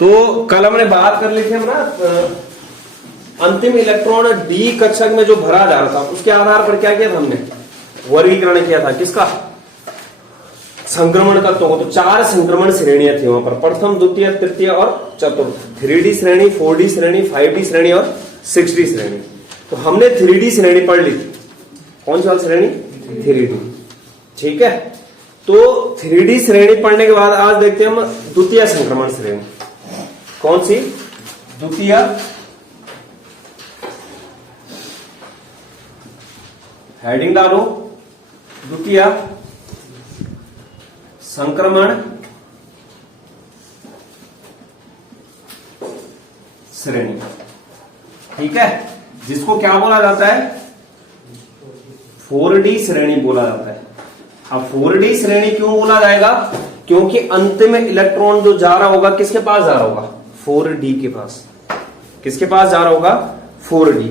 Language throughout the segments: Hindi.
तो कल हमने बात कर ली थी हम ना अंतिम इलेक्ट्रॉन डी कक्षक में जो भरा जा रहा था उसके आधार पर क्या किया था हमने, वर्गीकरण किया था किसका, संक्रमण तत्वों को। तो 4 संक्रमण श्रेणियां थी वहां पर, प्रथम द्वितीय तृतीय और चतुर्थ, 3D श्रेणी, 4D श्रेणी, 5D श्रेणी और 6D श्रेणी। तो हमने 3D श्रेणी पढ़ ली थी। कौन सी वाली श्रेणी, 3D, ठीक है। तो 3D श्रेणी पढ़ने के बाद आज देखते हैं हम द्वितीय संक्रमण श्रेणी। कौन सी, द्वितीय हेडिंग डालो, द्वितीय संक्रमण श्रेणी, ठीक है, जिसको क्या बोला जाता है, 4D श्रेणी बोला जाता है। अब 4D श्रेणी क्यों बोला जाएगा, क्योंकि अंतिम इलेक्ट्रॉन जो जा रहा होगा किसके पास जा रहा होगा, 4D के पास। किसके पास जा रहा होगा, 4D।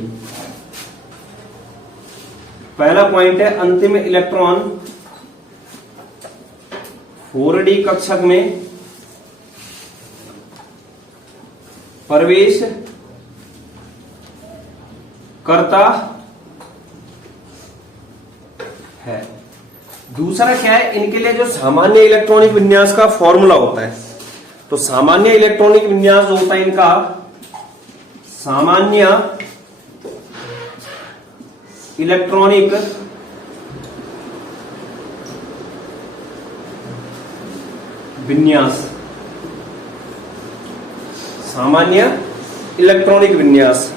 पहला पॉइंट है अंतिम इलेक्ट्रॉन 4D कक्षक में प्रवेश करता है। दूसरा क्या है, इनके लिए जो सामान्य इलेक्ट्रॉनिक विन्यास का फॉर्मूला होता है, तो सामान्य इलेक्ट्रॉनिक विन्यास जो होता है इनका, सामान्य इलेक्ट्रॉनिक विन्यास, सामान्य इलेक्ट्रॉनिक विन्यास,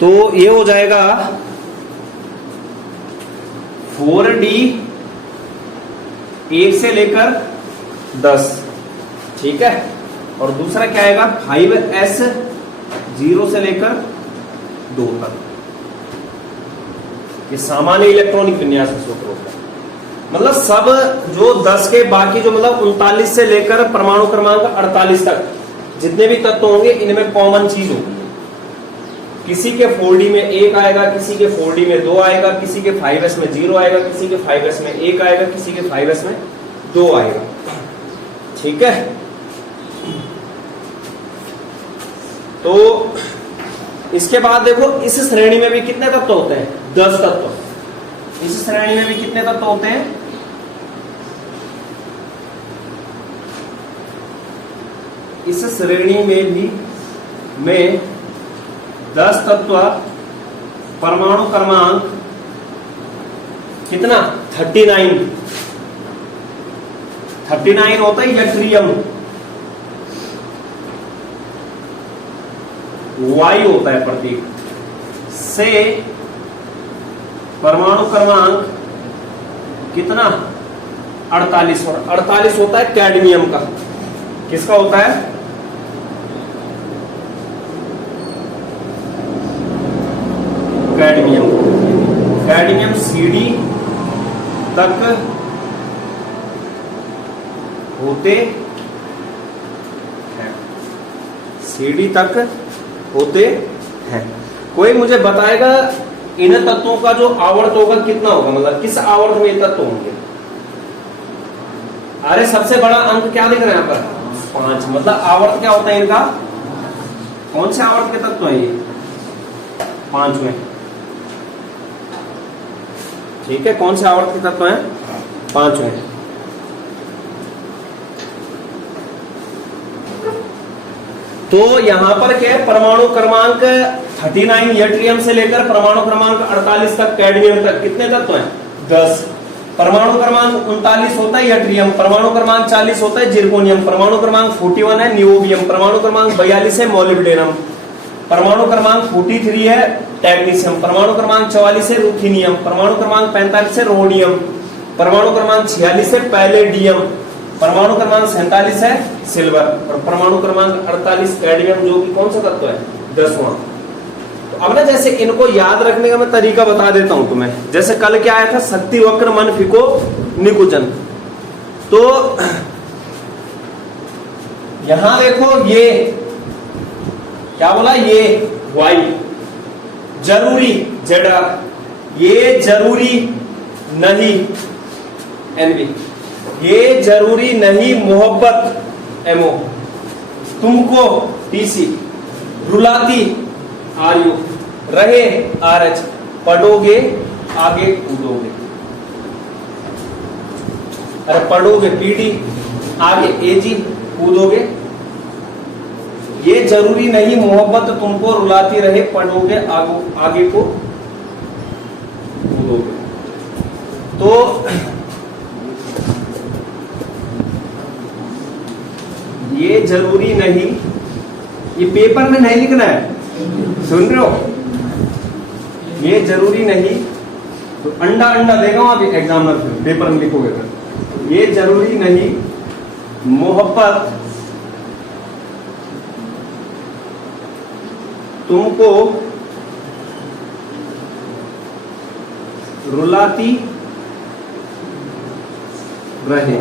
तो ये हो जाएगा 4D 1 से लेकर 10, ठीक है। और दूसरा क्या आएगा, 5S 0 से लेकर 2 तक। ये सामान्य इलेक्ट्रॉनिक विन्यास का सूत्र होता है। मतलब सब जो 10 के बाकी जो मतलब 39 से लेकर परमाणु क्रमांक 48 तक जितने भी तत्व होंगे इनमें कॉमन चीज होगी। किसी के 4D में 1 आएगा, किसी के 4D में 2 आएगा, किसी के 5S में 0 आएगा, किसी के 5S में 1 आएगा, किसी के 5S में 2 आएगा, ठीक है। तो इसके बाद देखो इस श्रेणी में भी कितने तत्व होते हैं, 10 तत्व। इस श्रेणी में भी कितने तत्व होते हैं, इस श्रेणी में भी 10 तत्व, परमाणु क्रमांक कितना, 39 होता है यट्रियम, वायु होता है प्रतीक से, परमाणु क्रमांक कितना, 48, और 48 होता है कैडमियम का। किसका होता है, कैडमियम। कैडमियम CD तक होते हैं, CD तक होते हैं। कोई मुझे बताएगा इन तत्वों का जो आवर्त होगा कितना होगा, मतलब किस आवर्त में ये तत्व होंगे। अरे सबसे बड़ा अंक क्या दिख रहा है यहाँ पर, 5। मतलब आवर्त क्या होता है इनका, कौन से आवर्त के तत्व हैं ये, 5वें, ठीक है। कौन से आवर्त के तत्व हैं, 5वें। तो यहां पर क्या है, परमाणु क्रमांक 39 यट्रियम से लेकर परमाणु क्रमांक 48 तक कैडमियम तक कितने तत्व हैं, 10। परमाणु क्रमांक 39 होता है यट्रियम, परमाणु क्रमांक 40 होता है जिरकोनियम, परमाणु क्रमांक 41 है नियोबियम, परमाणु क्रमांक 42 है मोलिब्डेनम, परमाणु क्रमांक 43 है टेक्नीशियम, परमाणु क्रमांक 44 है रुथेनियम, परमाणु क्रमांक 45 है रोडियम, परमाणु क्रमांक 46 है पैलेडियम, परमाणु क्रमांक 47 है सिल्वर, और परमाणु क्रमांक 48 कैडमियम, जो कि कौन सा तत्व है, 10वां। तो अब ना जैसे इनको याद रखने का मैं तरीका बता देता हूं तुम्हें। जैसे कल क्या आया था, शक्ति वक्र मन फिको निकुंजन। तो यहां देखो ये क्या बोला, ये वाई जरूरी जेडर, ये जरूरी नहीं एनबी, ये जरूरी नहीं मोहब्बत एमओ, तुमको TC, रुलाती RU, रहे RH, पढ़ोगे आगे कूदोगे, अरे पढ़ोगे PD, आगे AG कूदोगे। ये जरूरी नहीं मोहब्बत तुमको रुलाती रहे, पढ़ोगे आगे को कूदोगे। तो ये जरूरी नहीं, ये पेपर में नहीं लिखना है, सुन रहे हो, ये जरूरी नहीं। तो अंडा अंडा देगा अभी एग्जामिनर पेपर में लिखोगे तो ये जरूरी नहीं मोहब्बत तुमको रुलाती रहे,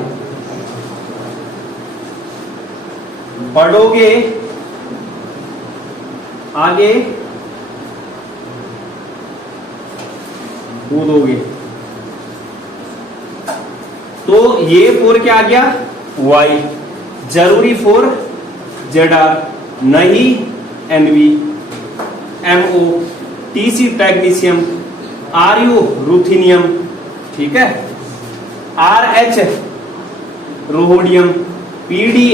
पढ़ोगे आगे कूदोगे। तो ये फोर क्या आ गया Y, जरूरी फोर ZR, नहीं NV, MO TC टैग्नीशियम, RU रूथीनियम, ठीक है, RH रोहोडियम, PD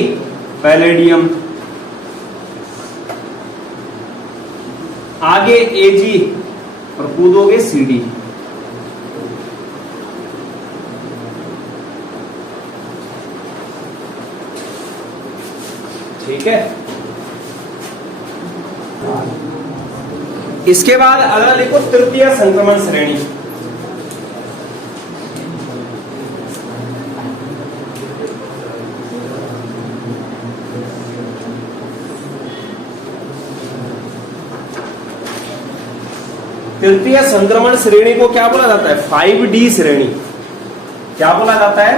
पैलेडियम, आगे AG और कूदोगे CD। ठीक है, इसके बाद अगला लिखो तृतीय संक्रमण श्रेणी। तृतीय संक्रमण श्रेणी को क्या बोला जाता है? 5D श्रेणी। क्या बोला जाता है?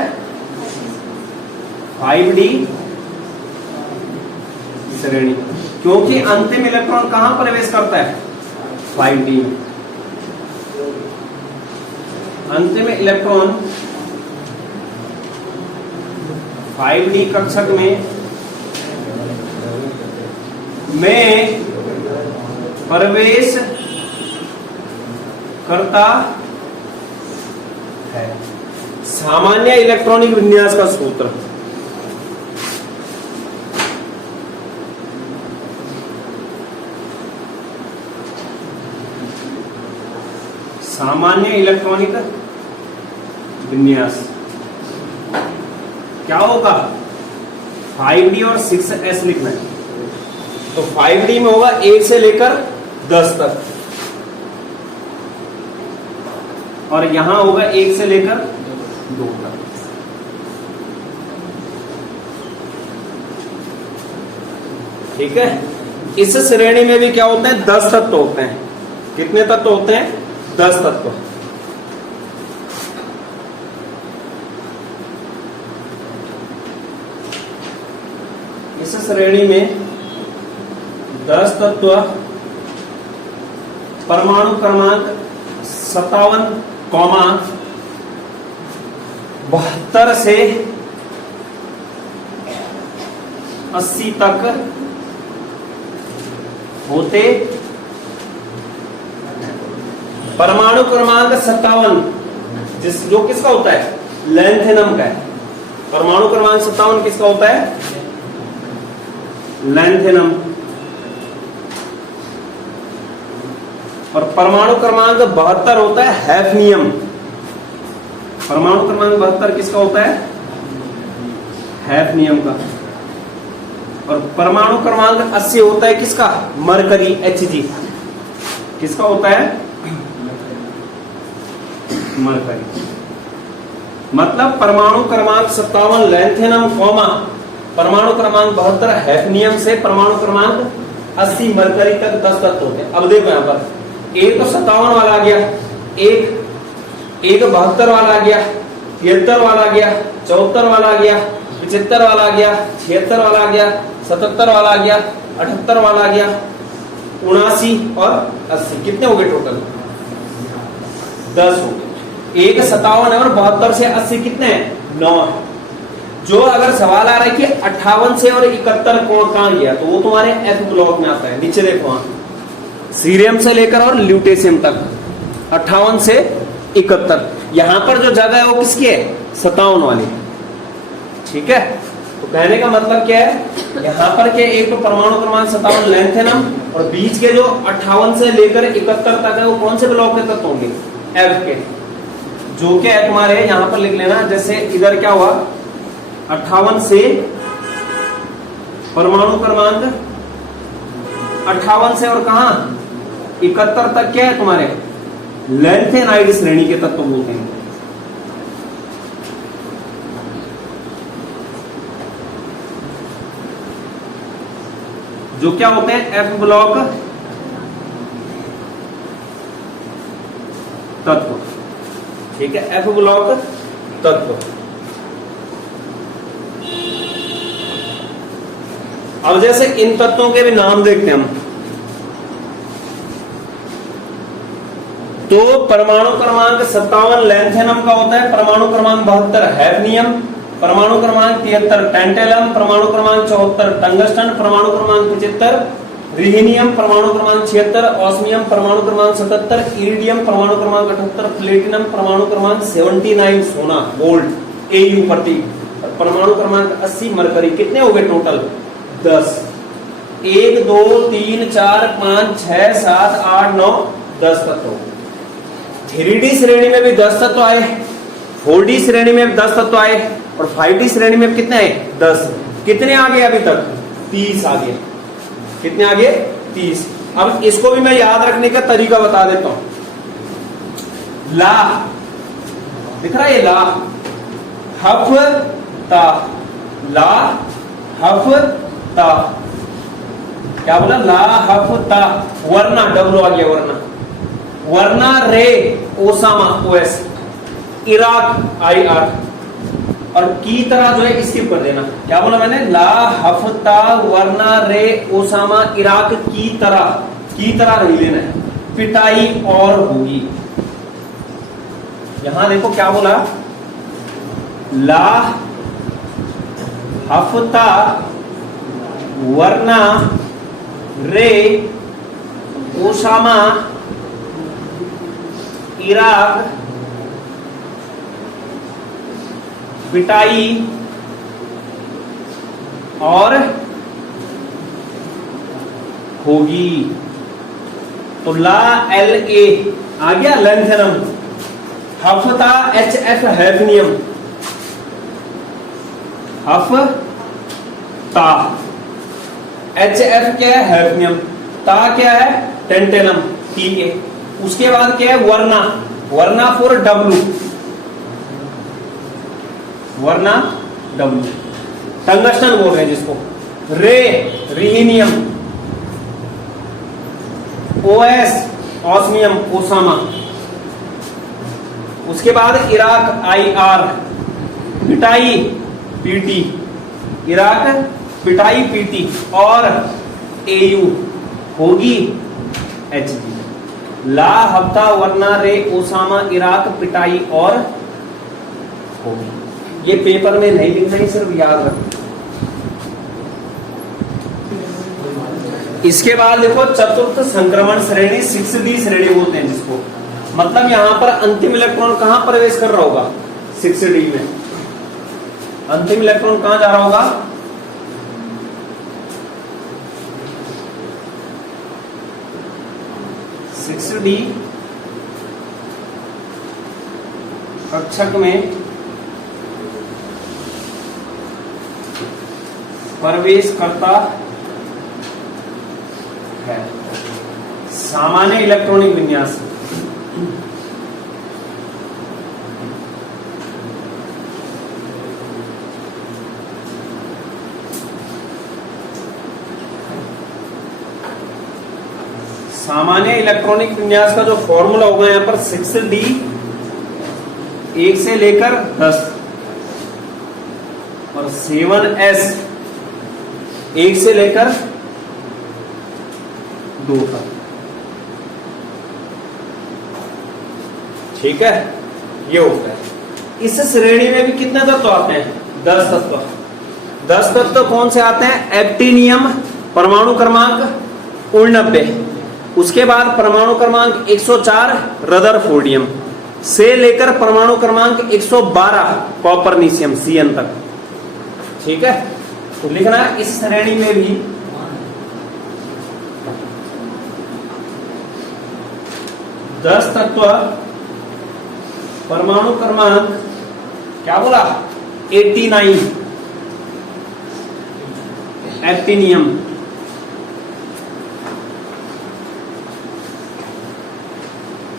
5D श्रेणी, क्योंकि अंतिम इलेक्ट्रॉन कहां प्रवेश करता है? 5D। अंतिम इलेक्ट्रॉन 5D कक्षक में प्रवेश करता है। सामान्य इलेक्ट्रॉनिक विन्यास का सूत्र, सामान्य इलेक्ट्रॉनिक विन्यास क्या होगा? 5D और 6S लिखना है। तो 5D में होगा 1 से लेकर 10 तक, और यहां होगा 1 से लेकर 2 तक। ठीक है, इस श्रेणी में भी क्या होता है? 10 तत्व होते हैं। कितने तत्व होते हैं? 10 तत्व। इस श्रेणी में 10 तत्व, परमाणु क्रमांक 57, 72 से 80 तक होते। परमाणु क्रमांक 57 जो किसका होता है? लैंथेनम का है। परमाणु क्रमांक 57 किसका होता है? लैंथेनम। और परमाणु क्रमांक 72 होता है हैफनियम। परमाणु क्रमांक 72 किसका होता है? हैफनियम का। और परमाणु क्रमांक 80 होता है किसका? Mercury, Hg। किसका होता है? मरकरी। मतलब परमाणु क्रमांक 57 लैंथेनम, परमाणु क्रमांक 72 हैफनियम से परमाणु क्रमांक 80 मरकरी तक 10 तत्व होते हैं। अब देखो यहां पर एक तो 57 वाला आ गया, एक 72 वाला आ गया, 73 वाला आ गया, 74 वाला आ गया, 75 वाला आ गया, 76 वाला आ गया, 77 वाला आ गया, 78 वाला आ गया, 79 और 80। कितने हो गए टोटल? 10 हो गए। एक 57 है और 72 से 80 कितने हैं? 9 है। जो अगर सवाल आ रहा है कि 58 से और 71 कोण कहां गया, तो वो तुम्हारे एफ ब्लॉक में आता है। नीचे देखो वहां सीरियम से लेकर और ल्यूटेशियम तक 58 से 71, यहां पर जो जगह है वो किसकी है, 57 वाली। ठीक है, तो कहने का मतलब क्या है, यहां पर के एक तो परमाणु क्रमांक 57 लैंथेनम, और बीच के जो 58 से लेकर 71 तक है वो कौन से ब्लॉक के तत्व होंगे, एफ के, जो क्या है तुम्हारे यहां पर लिख लेना। जैसे इधर क्या हुआ, 58 से परमाणु क्रमांक 58 से और कहा 71 तक क्या है तुम्हारे लैंथेनाइड श्रेणी के तत्व बोलते हैं। जो क्या होते हैं, एफ ब्लॉक तत्व। ठीक है, एफ ब्लॉक तत्व। अब जैसे इन तत्वों के भी नाम देखते हैं हम, तो परमाणु क्रमांक 57 लैंथेनम का होता है, परमाणु क्रमांक 72 हैफनियम, परमाणु क्रमांक 73 टेंटेलम, परमाणु क्रमांक 74 टंगस्टन, परमाणु क्रमांक 75 रिहीनियम, परमाणु क्रमांक 76 ऑस्मियम, परमाणु क्रमांक 77 इरिडियम, परमाणु क्रमांक 78 प्लेटिनम, परमाणु क्रमांक 79 सोना गोल्ड Au प्रतीक, परमाणु क्रमांक 80 मरकरी। कितने हो गए टोटल, 10। 1 2 3 4 5 6 7 8 9 10 तत्व। 3D श्रेणी में भी 10 तत्व आए, 4D श्रेणी में भी 10 तत्व आए, और 5D श्रेणी में कितने आए, 10। कितने आ गए अभी तक, 30 आ गए। कितने आ गए, 30। अब इसको भी मैं याद रखने का तरीका बता देता हूं। ला दिख रहा है, ये ला हफ ता, ला हफ ता, क्या बोला, ला हफ ता। वरना डब्लो आ गया, वरना, वरना रे ओसामा ओएस, इराक IR, और की तरह जो है स्किप कर देना। क्या बोला मैंने, ला हफ्ता वरना रे ओसामा इराक की तरह नहीं लेना है, पिटाई और होगी। यहां देखो क्या बोला, ला हफ्ता वरना रे ओसामा इराक पिटाई और होगी। तो ला LA आ गया लैंथेनम, हफ्ता HF हैफनियम, हफ्ता HF क्या है, हैफनियम, ता क्या है, टेंटेनम TA। उसके बाद क्या है, वरना, वरना फॉर W, वरना W, टंगस्टन बोल रहे हैं जिसको, रे रिहीनियम, OS ऑस्मियम ओसामा। उसके बाद इराक IR, पिटाई PT, इराक पिटाई PT, और AU होगी HG। ला हफ्ता वरना रे ओसामा इराक पिटाई और होगी। ये पेपर में नहीं लिखना है, सिर्फ याद रखना। इसके बाद देखो चतुर्थ संक्रमण श्रेणी, 6D श्रेणी बोलते हैं जिसको, मतलब यहां पर अंतिम इलेक्ट्रॉन कहां प्रवेश कर रहा होगा, 6D में। अंतिम इलेक्ट्रॉन कहां जा रहा होगा, 6D कक्षक में प्रवेश करता है। सामान्य इलेक्ट्रॉनिक विन्यास, सामान्य इलेक्ट्रॉनिक विन्यास का जो फॉर्मूला होगा यहां पर 6D 1 से लेकर 10 और 7S 1 से लेकर 2 तक। ठीक है, ये होता है। इस श्रेणी में भी कितने तत्व आते हैं, 10 तत्व। 10 तत्व कौन से आते हैं? एक्टिनियम परमाणु क्रमांक 89, उसके बाद परमाणु क्रमांक 104 रदरफोर्डियम से लेकर परमाणु क्रमांक 112 कॉपरनीशियम Cn तक। ठीक है, तो लिखना है इस श्रेणी में भी 10 तत्व परमाणु क्रमांक क्या बोला 89 एक्टिनियम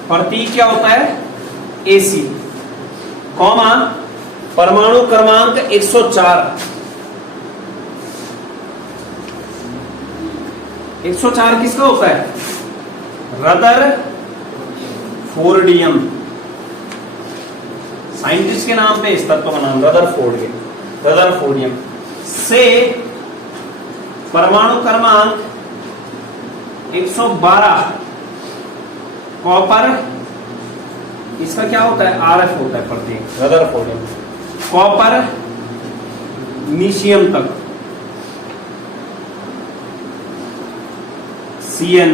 प्रतीक क्या होता है Ac, कॉमा परमाणु क्रमांक 104। 104 किसका होता है? रदरफोर्डियम, साइंटिस्ट के नाम पे इस तत्व का नाम रदरफोर्डियम से परमाणु क्रमांक 112 कॉपर, इसका क्या होता है? Rf होता है प्रतीक रदरफोर्डियम, कॉपर नीशियम तक Cn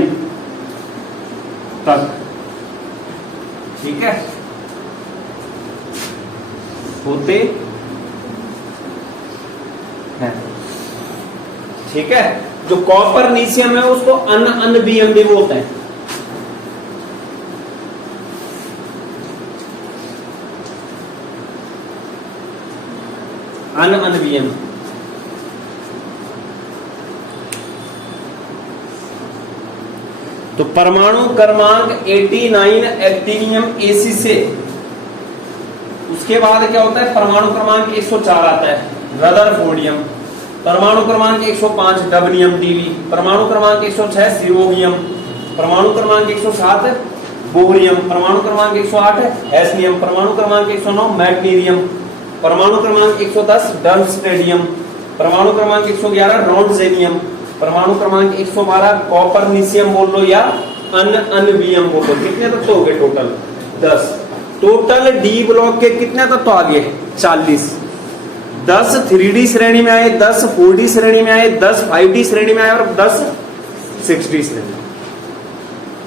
तक। ठीक है, होते हैं। ठीक है, जो कॉपर नीशियम है उसको अन बीएम भी बोलते हैं। अन बीएम। तो परमाणु क्रमांक 89 एक्टिनियम Ac से उसके बाद क्या होता है? परमाणु क्रमांक 104 आता है रदरफोर्डियम, परमाणु क्रमांक 105 डबनियम Tb, परमाणु क्रमांक 106 सीरोगियम, परमाणु क्रमांक 107 बोरियम, परमाणु क्रमांक 108 हैस्नियम, परमाणु क्रमांक 109 मैग्नीरियम, परमाणु क्रमांक 110 डर्मस्टेडियम, परमाणु क्रमांक 111 रोन्जेनियम, परमाणु क्रमांक 112 कॉपरनीशियम बोल लो या अनवियम बोल लो। कितने तत्व हो गए टोटल? 10। टोटल डी ब्लॉक के कितने तत्व आ गए? 40। 10 3D श्रेणी में आए, 10 4D श्रेणी में आए, 10 5D श्रेणी में आए और 10 6D श्रेणी में।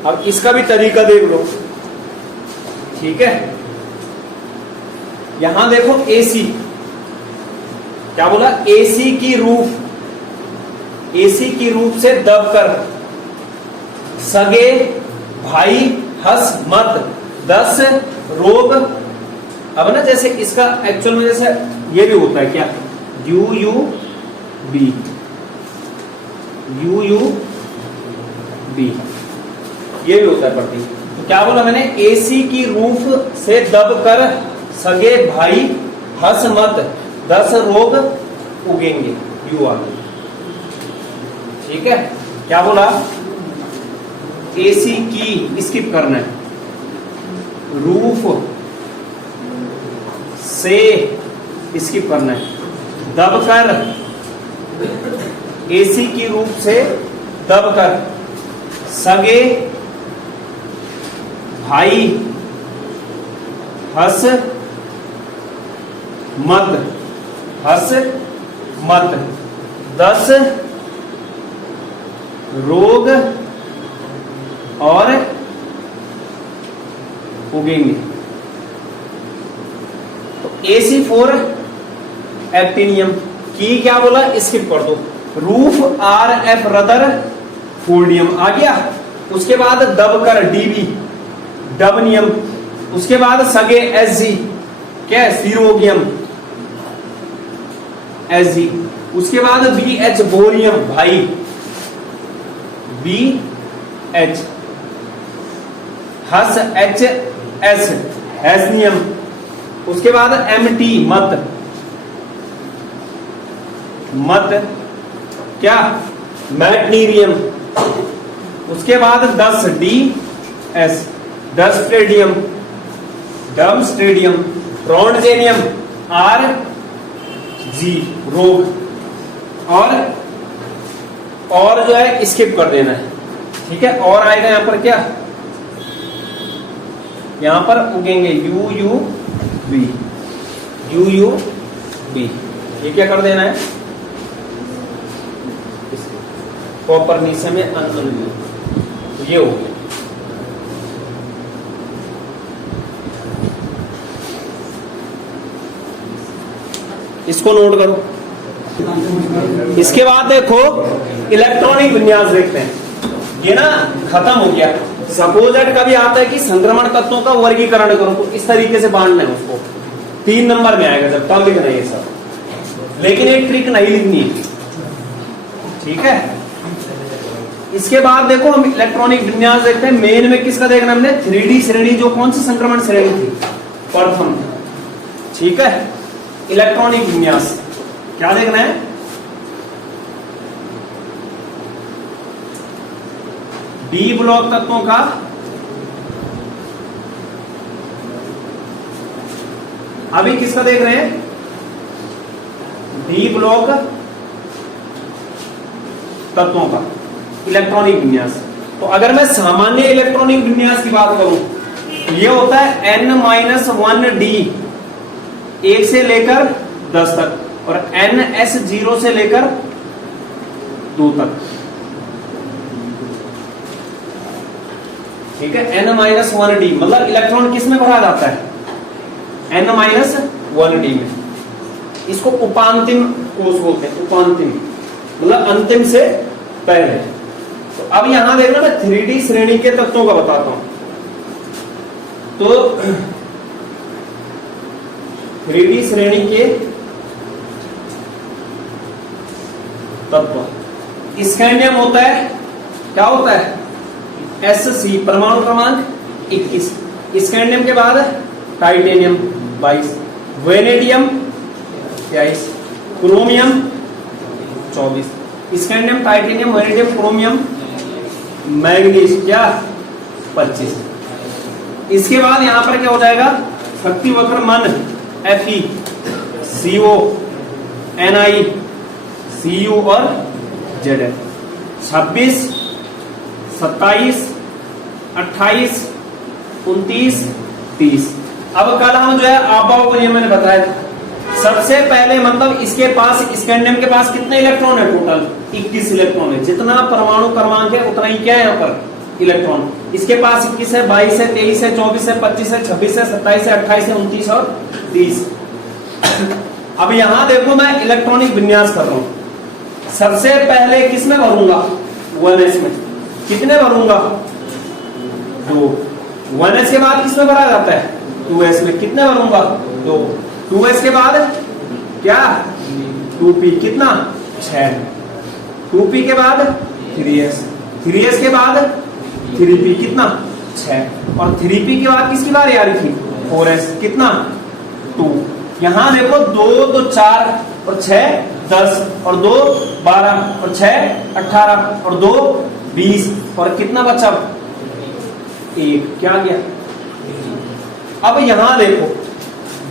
अब इसका भी तरीका देख लो। ठीक है, यहां देखो AC, क्या बोला? AC की रूप से दबकर सगे भाई हंस मत 10 रोग। अब ना जैसे इसका एक्चुअल में जैसे ये भी होता है क्या? UUB ये भी होता है प्रतीक। तो क्या बोला मैंने? AC की रूप से दबकर सगे भाई हंस मत 10 रोग उगेंगे, यू आ गई। ठीक है, क्या बोला? AC की स्किप करना है, रूफ से स्किप करना है, दबकर AC की रूप से दबकर सगे भाई हंस मत 10 रोग और उगेंगे। तो AC4 एक्टिनियम की क्या बोला? स्किप कर दो। रूफ RF रदरफोर्डियम आ गया। उसके बाद दबकर DB डबनियम, उसके बाद सगे SG क्या? सीरोगियम SG, उसके बाद BH बोरियम भाई BH, हस HS हैस्नियम, उसके बाद MT मत क्या? मैग्नीरियम, उसके बाद 10 DS डस्ट्रेडियम रोन्जेनियम RG रोग, और जो है स्किप कर देना है। ठीक है, और आएगा यहां पर क्या? यहां पर उगेंगे UUB ये क्या कर देना है, कॉपर नीचे में तो ये हो गया। इसको नोट करो। इसके बाद देखो इलेक्ट्रॉनिक विन्यास देखते हैं। ये ना खत्म हो गया। सपोजेट कभी आता है कि संक्रमण तत्वों का वर्गीकरण करो, तो इस तरीके से बांटना है उसको, 3 नंबर में आएगा जब तब लिखना है ये सब, लेकिन एक ट्रिक नहीं लिखनी है, ठीक है। इसके बाद देखो हम इलेक्ट्रॉनिक विन्यास देखते हैं। मेन में किसका देखना हमने, 3D श्रेणी, जो कौन सी संक्रमण श्रेणी थी, प्रथम, ठीक है। इलेक्ट्रॉनिक विन्यास क्या देखना है, डी ब्लॉक तत्वों का अभी किसका देख रहे हैं, डी ब्लॉक तत्वों का इलेक्ट्रॉनिक विन्यास। तो अगर मैं सामान्य इलेक्ट्रॉनिक विन्यास की बात करूं, ये होता है n-1d 1 से लेकर 10 तक, और ns 0 से लेकर 2 तक, ठीक है। n-1d मतलब इलेक्ट्रॉन किस में भरा जाता है, n-1d में। इसको उपांतिम कोष बोलते हैं, उपांतिम मतलब अंतिम से पहले। तो अब यहां देखना मैं 3D श्रेणी के तत्वों का बताता हूं। तो 3D श्रेणी के तत्व, स्कैंडियम होता है, क्या होता है, Sc, परमाणु क्रमांक 21। स्कैंडियम के बाद titanium 22, vanadium 23, chromium 24। Scandium, titanium, vanadium, chromium, manganese क्या 25। इसके बाद यहां पर क्या हो जाएगा, शक्ति वक्र मन Fe, CO, Ni, Cu और Zn। 26, 27, 28, 29, 30। अब कल हम जो है आपाओ को, ये मैंने बताया था, सबसे पहले मतलब इसके पास, स्कैंडियम के पास कितने इलेक्ट्रॉन है, टोटल 21 इलेक्ट्रॉन है। जितना परमाणु क्रमांक है उतना ही क्या है यहाँ पर इलेक्ट्रॉन। इसके पास 21 है, 22 है, 23 है, 24 है, 25 है, 26 है, 27 है, 28 है, 29 और 30। अब यहां देखो मैं इलेक्ट्रॉनिक विन्यास कर रहा हूं। सबसे पहले किसमें भरूंगा, 1s में। कितने भरूंगा, 2। 1s के बाद किसमें भरा जाता है, 2s में। कितने भरूंगा, 2। 2s के बाद क्या, 2p, कितना, 6। 2p के बाद 3s, 3s के बाद 3p, कितना, 6। और 3p के बाद किसकी बारी आ रही थी, 4s, कितना, 2। यहां देखो 2 तो 4 और 6 10 और 2 12 और 6 18 और 2 20 और कितना बचा, 1। क्या गया, अब यहां देखो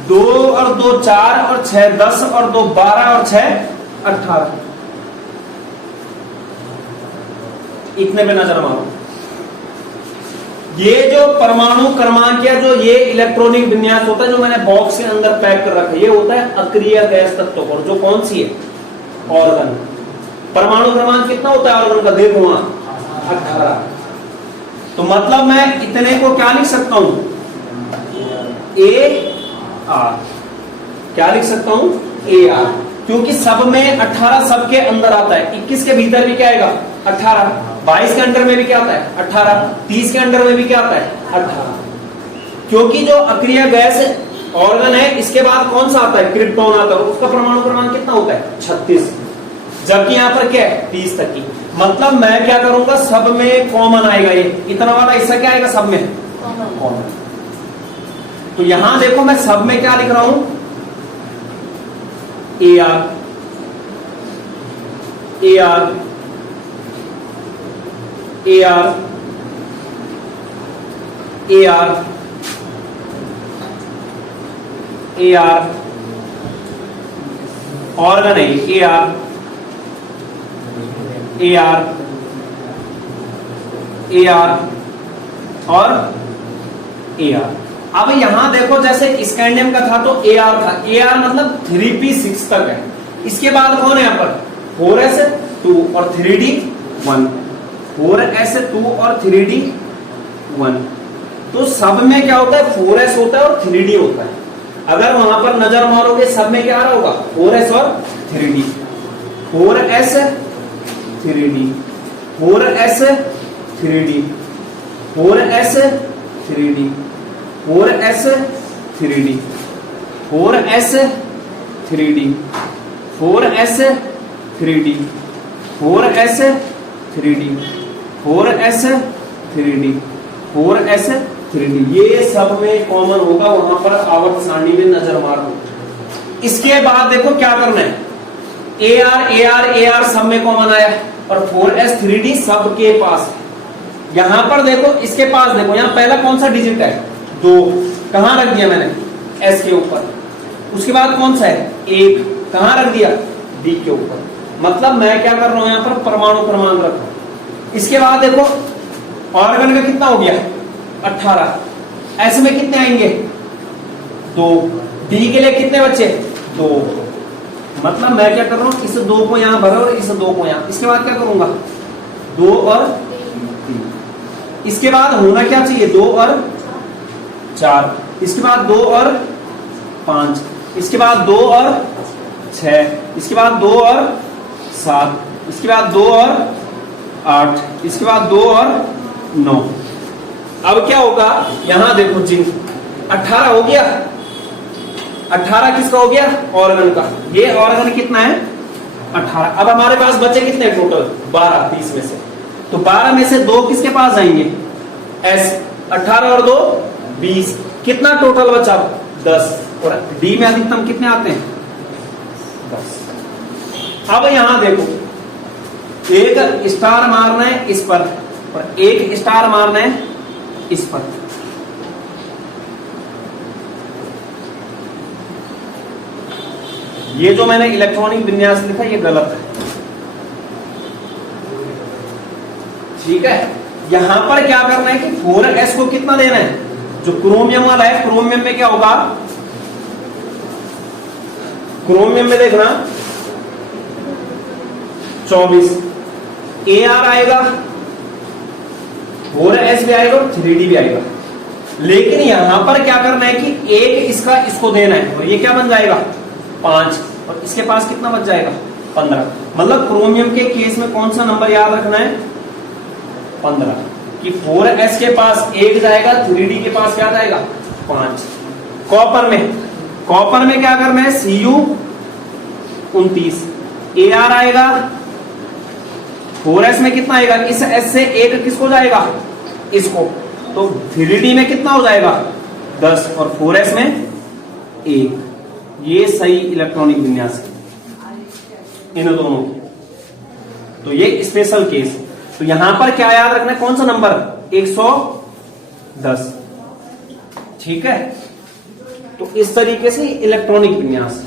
2 और 2 4 और 6 10 और 2 12 और 6 18। इतने पे नजर मारो। ये जो परमाणु क्रमांक या जो ये इलेक्ट्रॉनिक विन्यास होता है, जो मैंने बॉक्स के अंदर पैक कर रखा है, ये होता है अक्रिय गैस तत्व पर, जो कौन सी है, ऑर्गन। परमाणु क्रमांक कितना होता है ऑर्गन का, देखो वहां 18। तो मतलब मैं इतने को क्या लिख सकता हूं, AR। क्या लिख सकता हूं, AR, क्योंकि सब में 18 सबके अंदर आता है। 21 के भीतर भी क्या आएगा, 18। 22 के अंदर में भी क्या आता है, 18। 30 के अंदर में भी क्या आता है, 18। क्योंकि जो अक्रिय गैस ऑर्गन है, इसके बाद कौन सा आता है, क्रिप्टॉन आता है, उसका परमाणु क्रमांक कितना होता है, 36। जबकि यहां पर क्या है, 30 तक की। मतलब मैं क्या करूंगा, सब में कॉमन आएगा, ये इतना वाला हिस्सा क्या आएगा, सब में कॉमन। तो यहां देखो मैं सब में क्या लिख रहा हूं, AR, AR, AR, AR, AR, organ है AR, AR, AR और AR। अब यहां देखो जैसे स्कैंडियम का था तो AR था, AR मतलब 3p6 तक है। इसके बाद कौन है यहाँ पर 4s2 और 3d 1, 4s2 और 3d 1। तो सब में क्या होता है 4s होता है और 3d होता है। अगर वहां पर नजर मारोगे सब में क्या आ रहा होगा 4s और 3d, 4s 3d, 4s 3d, 4s 3d, 4s 3d, 4s 3d, 4s 3d, 4s 3d, 4s 3d, 4s 3d, ये सब में कॉमन होगा। वहां पर आवर्त सारणी में नजर मारो। इसके बाद देखो क्या करना है, AR सब में कॉमन आया और 4s 3d सबके पास है। यहां पर देखो इसके पास देखो, यहां पहला कौन सा डिजिट है 2, कहां रख दिया मैंने s के ऊपर। उसके बाद कौन सा है 1, कहां रख दिया d के ऊपर। मतलब मैं क्या कर रहा हूं यहां पर परमाणु क्रमांक रख रहा हूं। इसके बाद देखो ऑर्गन का कितना हो गया 18, s में कितने आएंगे 2, d के लिए कितने बच्चे 2। मतलब मैं क्या कर रहा हूं इस 2 को यहां भरा और इस 2 को यहां। इसके बाद क्या करूंगा 2 और 3। इसके बाद होना क्या चाहिए 2 और 4, इसके बाद 2 और 5, इसके बाद 2 और 6, इसके बाद 2 और 7, इसके बाद 2 और 8, इसके बाद 2 और 9। अब क्या होगा यहां देखो चिन्ह 18 हो गया, 18 किसका हो गया ऑर्गन का। ये ऑर्गन कितना है 18। अब हमारे पास बचे कितने टोटल 12 30 में से। तो 12 में से 2 किसके पास आएंगे s, 18 और 2 20, कितना टोटल बचा 10। और d में अधिकतम कितने आते हैं 10। अब यहां देखो एक स्टार मारना है इस पर और एक स्टार मारना है इस पर। ये जो मैंने इलेक्ट्रॉनिक विन्यास लिखा ये गलत है, ठीक है। यहां पर क्या करना है कि 4s को कितना देना है, जो क्रोमियम वाला है क्रोमियम में क्या होगा, क्रोमियम में देखना 24 AR आएगा, 4s भी आएगा और 3d भी आएगा। लेकिन यहां पर क्या करना है कि एक इसका इसको देना है और ये क्या बन जाएगा 5 और इसके पास कितना बच जाएगा 15। मतलब क्रोमियम के केस में कौन सा नंबर याद रखना है 15, कि 4s के पास 1 जाएगा, 3d के पास क्या जाएगा 5। कॉपर में क्या करना है Cu 29, AR आएगा, 4s में कितना आएगा, इस s से 1 किसको जाएगा इसको, तो 3d में कितना हो जाएगा 10 और 4s में 1। ये सही इलेक्ट्रॉनिक विन्यास है इन दोनों की। तो ये स्पेशल केस। तो यहां पर क्या याद रखना है कौन सा नंबर 110, ठीक है। तो इस तरीके से इलेक्ट्रॉनिक विन्यास